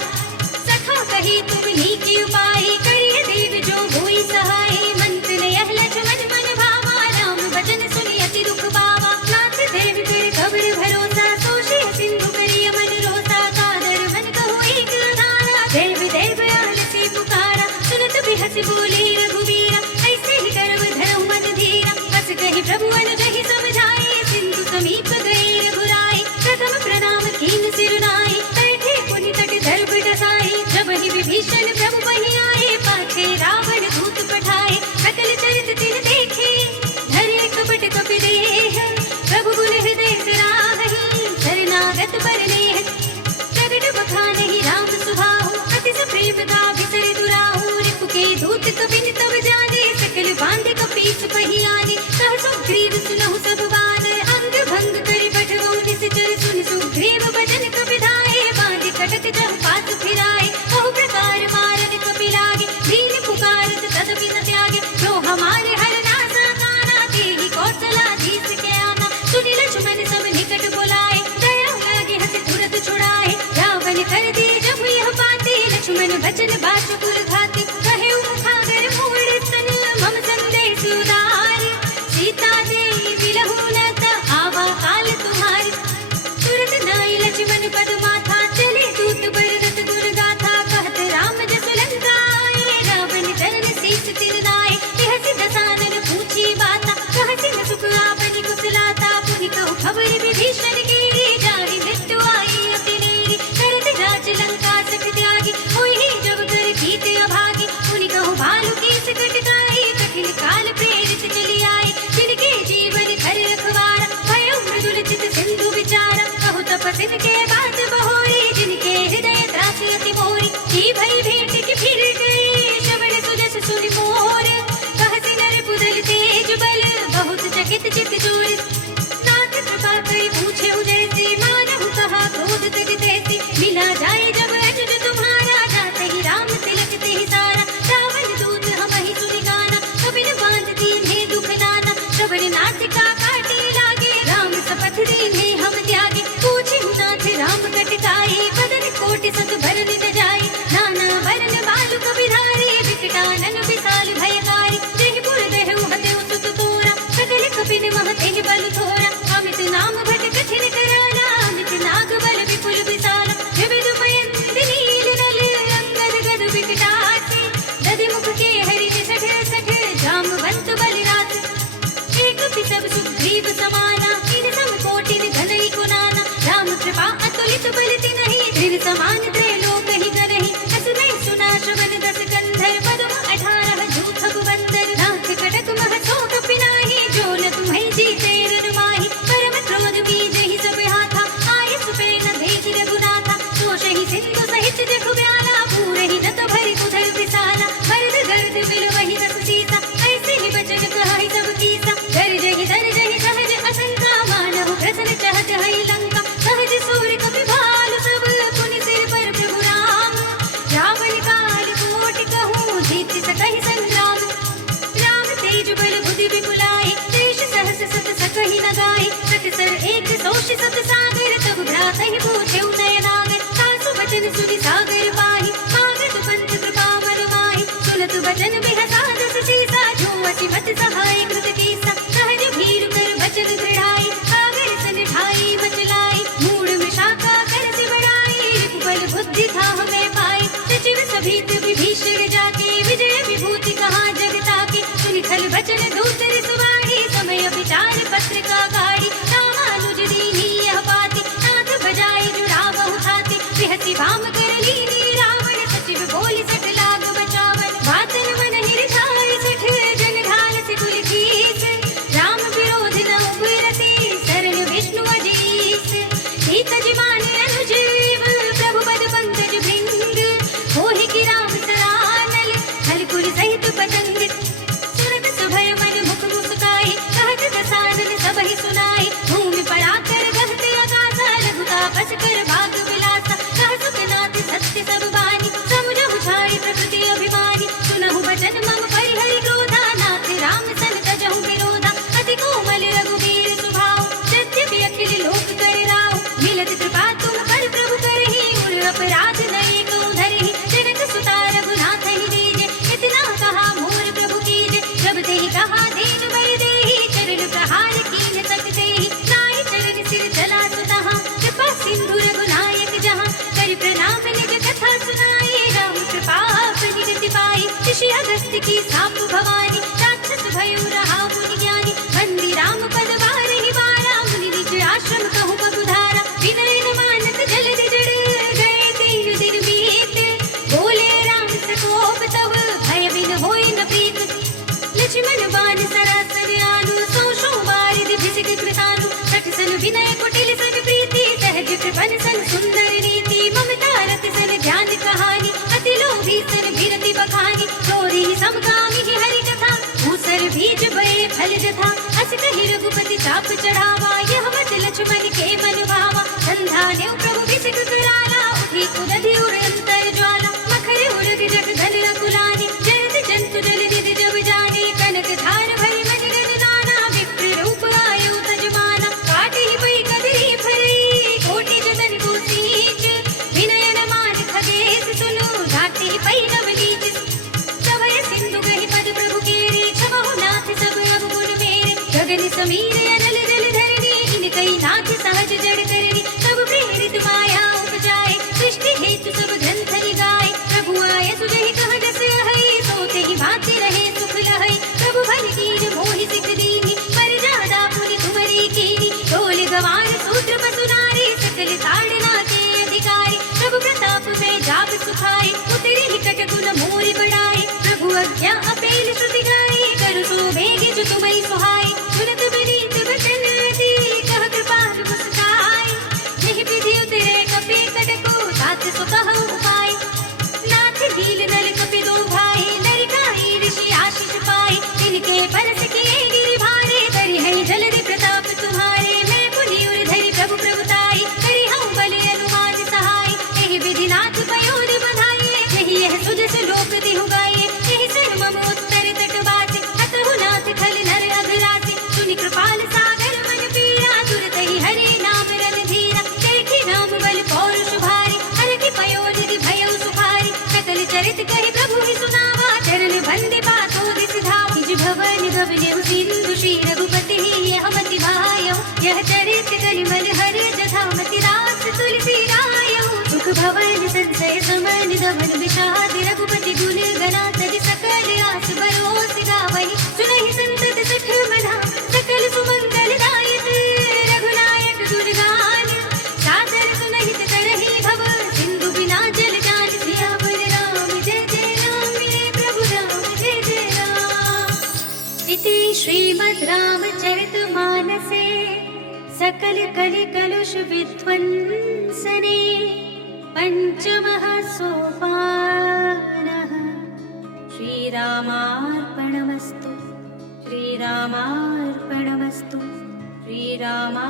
सखा कहि तुम नीकी उपाय, करिय देव जो होई सहाय। मंत्र यह लक्ष्मण मन भावा, राम वचन सुनि अति दुख पावा। नाथ देव कर खबर भरोसा, सोषे सिंधु करिय मन रोसा। कादर मन कहो एक अधारा, देव देव आलसी पुकारा। सुनत बिहस बोले रघुवीरा, ऐसे ही करब धरहु मन धीरा। बस कहि प्रभु अनुजहि समझाए, सिंधु समीप गए रघुराई। प्रथम प्रणाम कीन सिर नाई, बैठे पुनि तट दर्भ डसाई। जब ही विभीषण प्रभु बहि आए, पाछे रावण दूत पठाए। सकल चरित तिन देखे, धरे कपट कपि देह। प्रभु गुण हृदय सराहहि, शरणागत पर नेह। प्रगट बखानहि राम सुभाहु, अति सप्रेमता बिसरि दुराहु। रिपु के दूत कबिन तब जाने, सकल बांध कपीस पहि आने। कह सुग्रीव सुनहु सब बात, अंग भंग करि पठवउ निश्चर। सुनि सुग्रीव बचन कपि धाये, बांध कटक जहु पास फिराए। बहु प्रकार मारन कपि लागे, दीन पुकारत तदपि न त्यागे। जो हमारे हर नासा काना, तेहि कौशलाधीश के आना। सुनि लक्ष्मण सब निकट बुलाए, दया लागे हंस तुरत छुड़ाए। रावण कर दिए जब यह बातें, लक्ष्मण बचन बाचुकुर घाते। कहे मुखागर मूढ़ स्तन, मम संदेश उदार, सीता दे बिलहु न त आवा काल तुम्हारी। तुरत नाई लक्ष्मण पद माथा, चले दूत बरदत गुण गाथा। कहत राम जस लंका आए, रावण चरण शीस तिर नाए। बिहसि दसानन पूछी बाता, कहसि न सुख आपनि कुशलाता। पुनि कहु खबर विभीषण केरी, जानि मृत्यु आई अति नेरी। करत राज लंका सख त्यागी, होई जब कर कीते अभागी। पुनि कहु भालु कीस कटकाई, कठिन काल प्रेरित चली आई। जिनके जीवन धर रखवारा, भयो मृदुल चित सिंधु विचारा। कहु तपस्विन के बात बहोरी, जिनके हृदय त्रासि अति मोरी। की भई भेंट की फिर गए, श्रवण सुजस सुनि मोर। कहसि नर पुदल तेज बल, बहुत चकित चित चोर। नाथ कृपा कई पूछे जैसी, मानहु कहा क्रोध तज तैसी। मिला जाए जब अनुज तुम्हारा, जाते ही राम तिलक ते ही सारा। रावण दूत हमहि सुनि गाना, कबिन बांध दीन्हे दुख नाना। श्रवण नासिका काटे लागे, राम शपथ दीन्हे हम त्यागे। पूछे नाथ राम कटकाई, बदन कोटि सत भरन न जाई। नाना वरन बालु कबिधारी, विकटानन विशाल भयकारी। जहि पुर देहु हतेउ सुत तोरा, सकल कपिन मह तेहि बल थोरा। अमित नाम भट कठिन कराला, अमित नाग बल विपुल विशाला। विविध पयंति नील नल, अंगद गद विकटासी। दधि मुख के हरि सठ सठ, जामवंत बलिराज। एक पिसब सुग्रीव समाना, इन सम कोटिन घनई कुनाना। राम कृपा अतुलित बल तिनहि, धीर समान त्रैलोक ही करहि। असुरहि सुना श्रवण दस कंधर, पद्म 18 जूथब बंदर। नाथ कटक मह शोक पिनाहि, जो न तुम्हें जीते रन माहि। परम क्रोध बीजहि सब हाथा, आयस पे न भेज रघुनाथा। दोषहि सिंधु सहित जखु ब्याला, पूरहि न तो भरि उधर विशाला। मर्द गर्द बिलवहि दस सीसा, ऐसे ही बचन कहहि सब कीसा। गर्जहि दर्जहि सहज असंका, मानहु प्रसन्न चहत हई लंका। सहज सूर कपि भालु सब, पुनि सिर पर प्रभु राम। रावण काल कोटि कहूँ, जीत सकहि संग्राम। राम तेज बल बुद्धि विपुलाई, देश सहस सत सकहि न गाई। सतसर एक सोष सत सागर, तब भ्रातहि पूछे उदय नागर। सासु बचन सुनि सागर पाहि, मागत पंथ कृपा बल माहि। सुनत बचन बिहसा दस सीसा, जो असी मत सहाय कृत कीसा। सहज भीरु कर बचन दृढ़ाई, सागर सन ढाई मचलाई। मूढ़ विशाखा कर से बढ़ाई, बल बुद्धि था हमें पाई। सचिव सभीत विभीषण जाके, विजय विभूति कहा जगता के। सुनि खल बचन दूतर सुवाही, समय विचार पत्र का गाड़ी। रामानुज दीन्ही यह बाती, नाथ बजाए जुड़ावहु छाती। बिहसि भाम कर लीनी रावण, सचिव बोली सठ लाग बचावन। बातन मन हिरछाय सठ, जन ढाल से कुल कीस। राम विरोध न उपरति, शरण विष्णु अजीस। सीत जिमानि अनुज देव, प्रभु पद पंकज भृंग। होहि की राम सरानल, हल कुल सहित पतंग। सुरत सभय मन मुख मुस्काई, कहत दसानन सबहि सुनाई। भूमि पराकर गहत आकाशा, रघुतापस कर भाग विलासा। कह सुखनाथ सत्य सब बानी, समुझहु छाई प्रकृति अभिमानी। सुनहु बचन मम परिहरि क्रोधा, नाथ राम सन तजहु विरोधा। अति कोमल रघुवीर स्वभाव, यद्यपि अखिल लोक कर राव। मिलत कृपा तुम पर प्रभु करहि, उर अपराध नये को धरहि। जनक सुता रघुनाथ ही दीजे, इतना कहा मोर प्रभु कीजे। जब तेहि कहा दीन बर देहि, चरण प्रहार कीन्ह सकतेहि। नाहि चरण सिर चला सुतहाँ, कृपा सिंधु रघुनायक जहाँ। कर प्रणाम निज कथा सुनाई, राम कृपा आपनि गति पाई। ऋषि अगस्त्य की साप भवानी, राक्षस भयो रहा मुनि ज्ञानी। बंदी राम पद बारहि बारा, मुनि निज आश्रम कहु बहुधारा। विनय न मानत जलधि जड़, गए 3 दिन बीत। बोले राम सकोप तब, भय बिन होई न प्रीत। लक्ष्मण बाण सरासन आनु, सौ सौ बारिधि भिषिक कृतानु। सठ सन विनय कुटिल सन प्रीति, सहज कृपन सन सुंदर नीति। ममता रत सन ध्यान कहानी, अति लोभी सन बिरति बखानी। चोरी समकामी ही हरि कथा, भूसर बीज बड़े फल जथा। अस कहि रघुपति चाप चढ़ावा, यह मत लक्ष्मण के मन भावा। संधा नेउ प्रभु भिषिक कराला, उठी उदधि उर अंतर ज्वाला। मखर उरग जग धन रघुलानी, जयत जंतु जल निधि जब जानी। कनक धार भरि मन गण नाना, विप्र रूप आयु तजमाना। काटि पै कदरी फरई, कोटि जतन को सींच। विनय न मान खगेश सुनु, घाटी पै नव लीच। सभय सिंधु गहि पद प्रभु केरी, छमहु नाथ सब समीर अनल जल धरनी, इनकई नाथ सहज जड़ करनी। सब प्रेरित माया उपजाए, सृष्टि हेतु सब ग्रंथ गाए। प्रभु आए सुजहि कह जस अहै, सोते ही भांति रहे सुख लहै। प्रभु भल कीन मोहि सिख दीनी, पर जादा पुनि तुमरी कीनी। ढोल गवार सूत्र पसुनारी, सकल ताड़ना के अधिकारी। प्रभु प्रताप में जाप सुखाए, उतरी निकट गुण मोरि बढ़ाए। प्रभु आज्ञा अपेल श्रुति गाए, करु सो बेग जो तुम्है सुहाए। सुनत विनीत वचन अति, कह कृपाल मुस्काए। यही विधि उतरे कपि कटको, तात सो कहु उपाय। नाथ नील नल कपि दो भाई, नरकाई ऋषि आशीष पाए। तिनके परस किए गिरि भारे, करि है जलधि प्रताप तुम्हारे। मैं पुनि उर धरि प्रभु प्रभुताई, करि हूँ बल अनुमान सहाय। यही विधि नाथ पयोधि बधाइए, यही यह सुजस लोक दिहु गाइए। यही सर मम उत्तर तट बासी, हतहु नाथ खल नर अघरासी। सुनि कृपाल सागर मन पीरा, तुरत ही हरि नाम रन धीरा। देखि राम बल पौरुष भारी, हरखि पयोधि भयउ सुखारी। सकल चरित कहि प्रभु ही सुनावा, चरण बंदी बातों दिस धावा। निज भवन गवनेउ सिंधु श्री रघुपति यह मति भायउ। यह चरित कलिमल हरि जथा मति रास तुलसी रायउ। सुख भवन संचय समन दमन विषाद, रघुपति गुण गणा तज सकल आस बरोस गावहि। सुनहि संतत सठ मना, सकल सुमंगल दायक। रघुनायक गुणगान, सादर सुनहित करहि भव। सिंधु बिना जल जान, सियावर राम जय जय राम। मेरे प्रभु राम जय जय राम। इति श्रीमद् रामचरितमानसे सकल कलि कलुष विध्वंसने पंचमः सोपानः। श्रीरामार्पणमस्तु, श्रीरामार्पणमस्तु, श्रीरामार्पणमस्तु।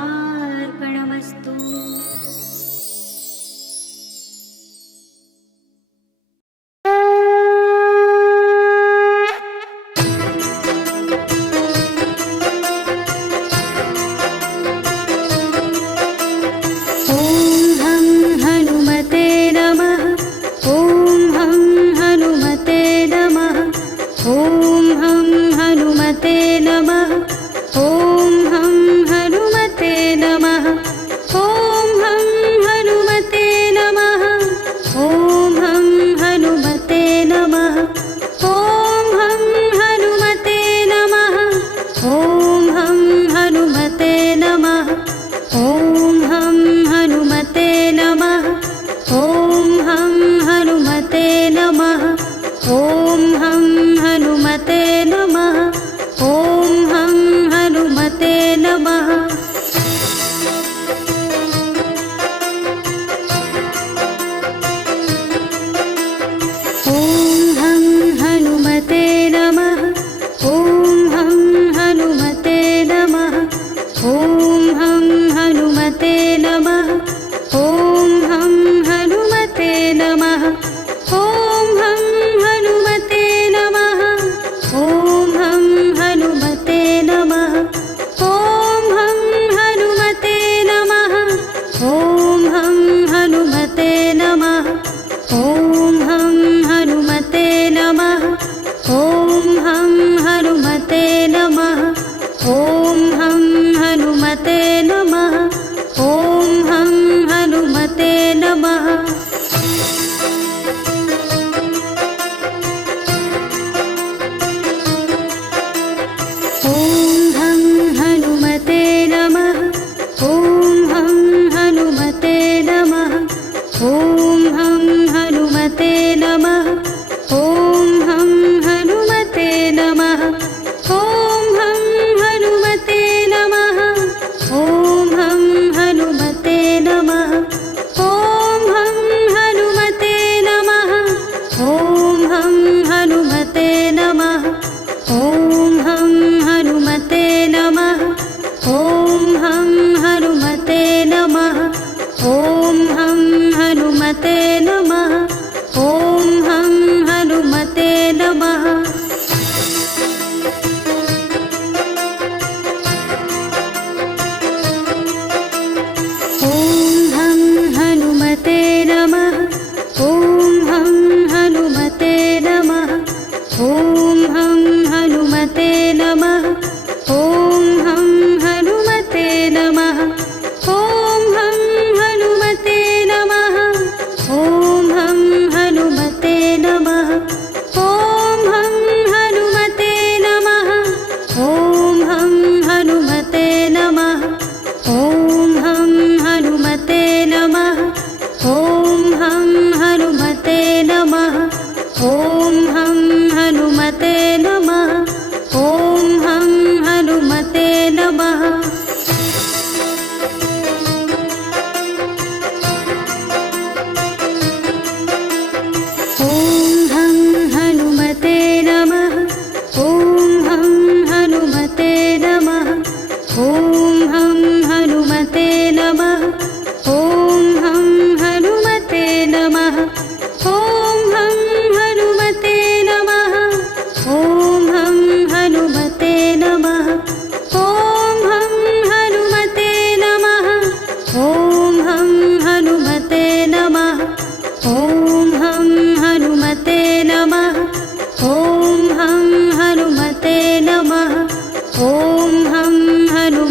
ॐ हनुमते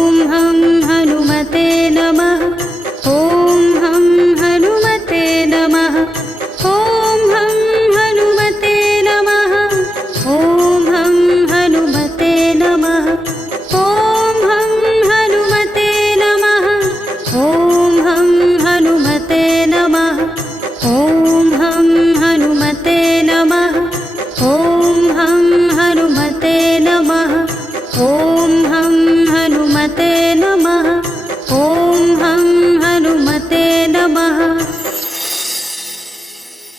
ॐ हं हनुमते